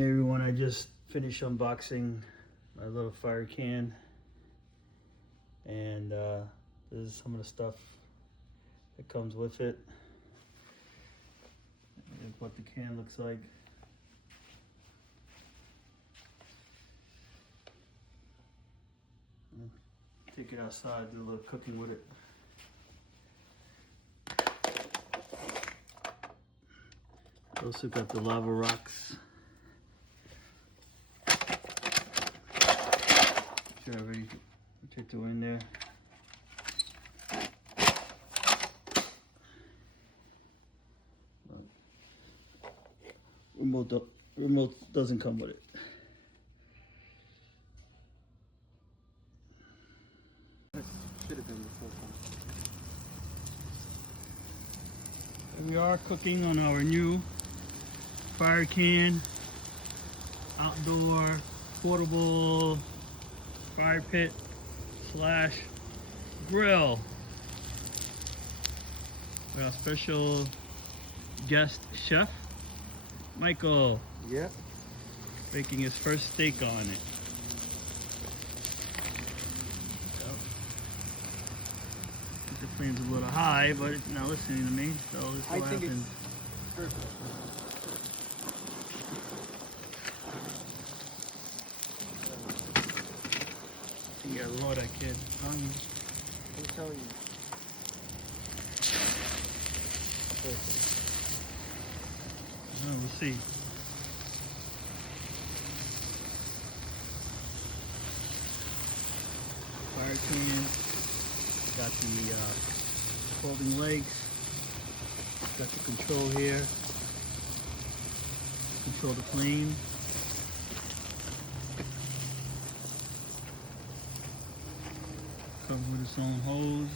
Hey everyone, I just finished unboxing my little fire can, and this is some of the stuff that comes with it. And what the can looks like. Take it outside, do a little cooking with it. Also got the lava rocks. Sure, I already checked it in there. Remote doesn't come with it. Should have been before. And we are cooking on our new fire can, outdoor portable fire pit slash grill. We have a special guest chef, Michael. Yep. Making his first steak on it. The flame's a little high, but it's not listening to me, so this is what happens. It's perfect. You gotta lower that kid. I'm telling you. Perfect. Oh, we'll see. Fire can. Got the folding legs. Got the control here. Control the flame. Covered with its own hose.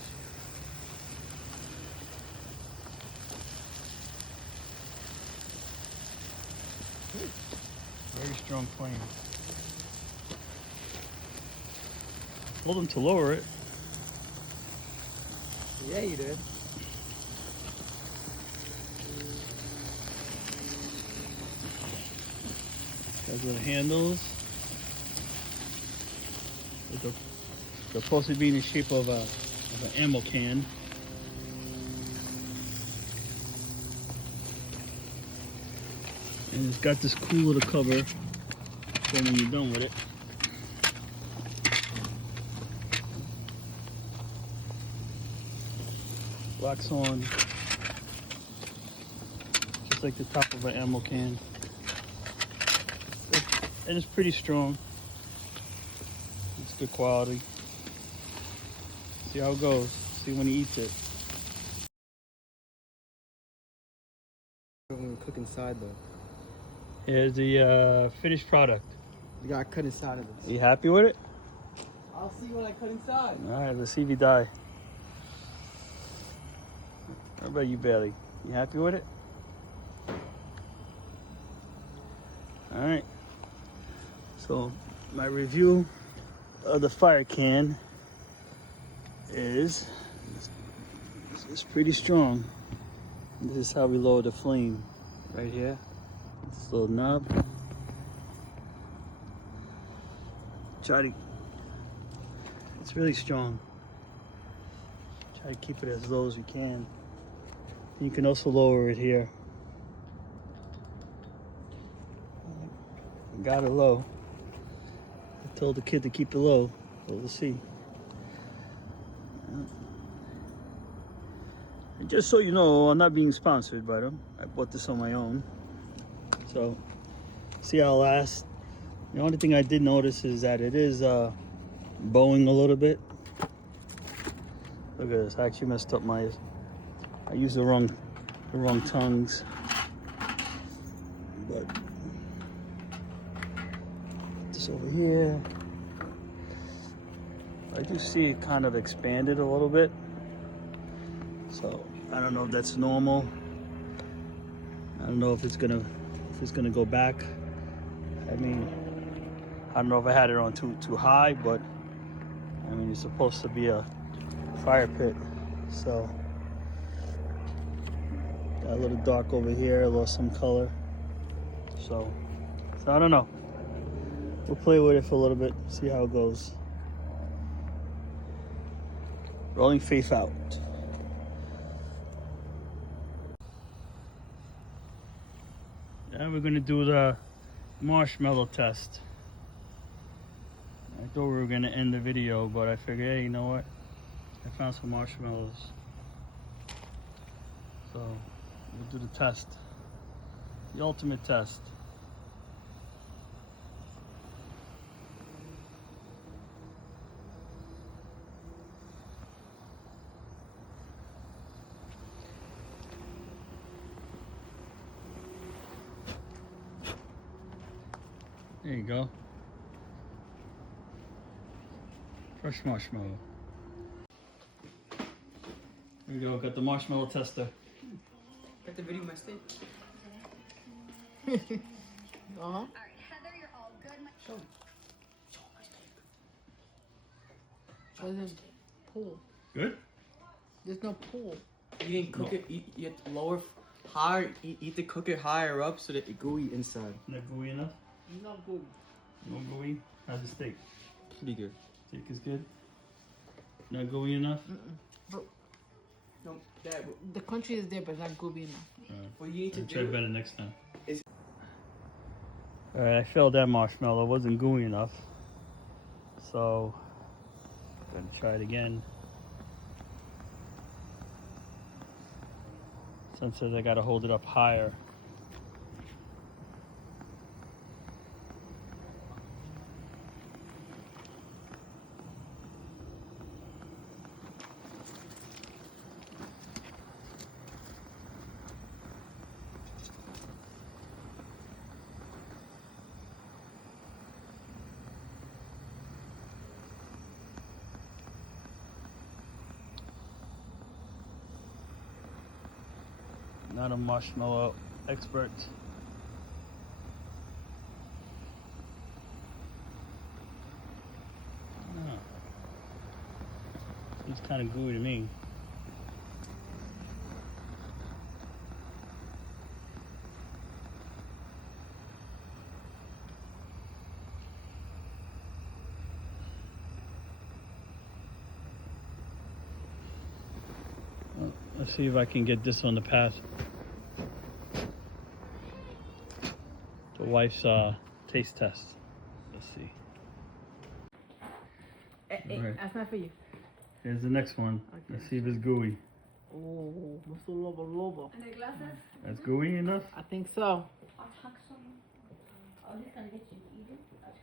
Very strong flame. Told him to lower it. Yeah, you did. Has little handles. They're supposed to be in the shape of an ammo can. And it's got this cool little cover for when you're done with it. Locks on just like the top of an ammo can. And it's pretty strong. It's good quality. See how it goes. See when he eats it. When we cook inside though. Here's the finished product. You gotta cut inside of this. Are you happy with it? I'll see when I cut inside. Alright, let's see if you die. How about you, Bailey? You happy with it? Alright. So, my review of the fire can is it's pretty strong. This is how we lower the flame. Right here. This little knob. It's really strong. Try to keep it as low as we can. You can also lower it here. Got it low. I told the kid to keep it low, but we'll see. And just so you know, I'm not being sponsored by them. I bought this on my own. So, see how it lasts. The only thing I did notice is that it is bowing a little bit. Look at this. I actually messed up my. I used the wrong tongues. But this over here, I do see it kind of expanded a little bit. So I don't know if that's normal. I don't know if it's gonna go back. I mean, I don't know if I had it on too high, but I mean, it's supposed to be a fire pit. So got a little dark over here, a little some color. So So I don't know. We'll play with it for a little bit, see how it goes. Rolling faith out. Yeah, we're gonna do the marshmallow test. I thought we were gonna end the video, but I figured, hey, you know what? I found some marshmallows. So we'll do the test. The ultimate test. There you go. Fresh marshmallow. There we go, got the marshmallow tester. Got the video my steak. Alright, Heather, you're all good. Show my steak. There's pool. Good? There's no pool. You didn't cook it. You have to lower higher. You have to cook it higher up so that it's gooey inside. Not gooey enough? It's not good. No gooey? How's the steak? Pretty good. Steak is good? Not gooey enough? No, that. The country is there, but it's not gooey enough. What you need to I'll try do. better next time. Is- Alright, I failed that marshmallow. It wasn't gooey enough. So, I'm gonna try it again. Since I gotta hold it up higher. Not a marshmallow expert. No. It's kind of gooey to me. Well, let's see if I can get this on the path. The wife's taste test. Let's see. Hey, Alright. that's not for you. Here's the next one. Let's see if it's gooey. Oh, mucho lobo lobo. And the glasses? That's gooey enough? I think so. I'll tuck some. Oh, this gonna get you to eat it. I'll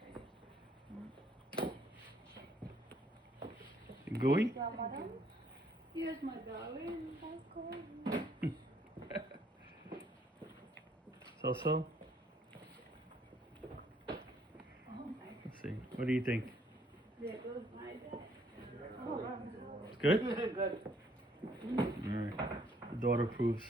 try it. Gooey? Here's my darling. That's cool. So-so? Let's see. What do you think? There goes my dad. Oh, Good? Good. Alright. The daughter approves.